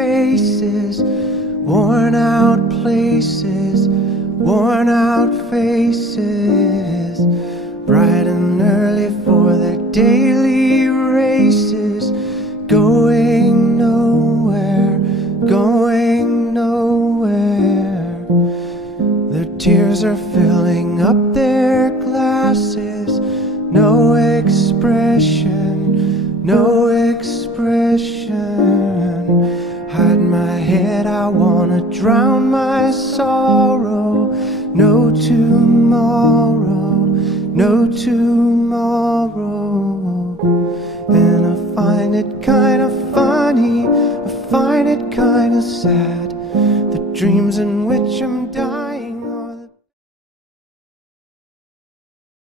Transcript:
faces, worn out places, worn out faces, bright and early for their daily races, going nowhere, going nowhere. Their tears are filling up their glasses, no expression, no expression. Hide my head, I wanna drown my sorrow. No tomorrow, no tomorrow. And I find it kinda funny, I find it kinda sad, the dreams in which I'm dying.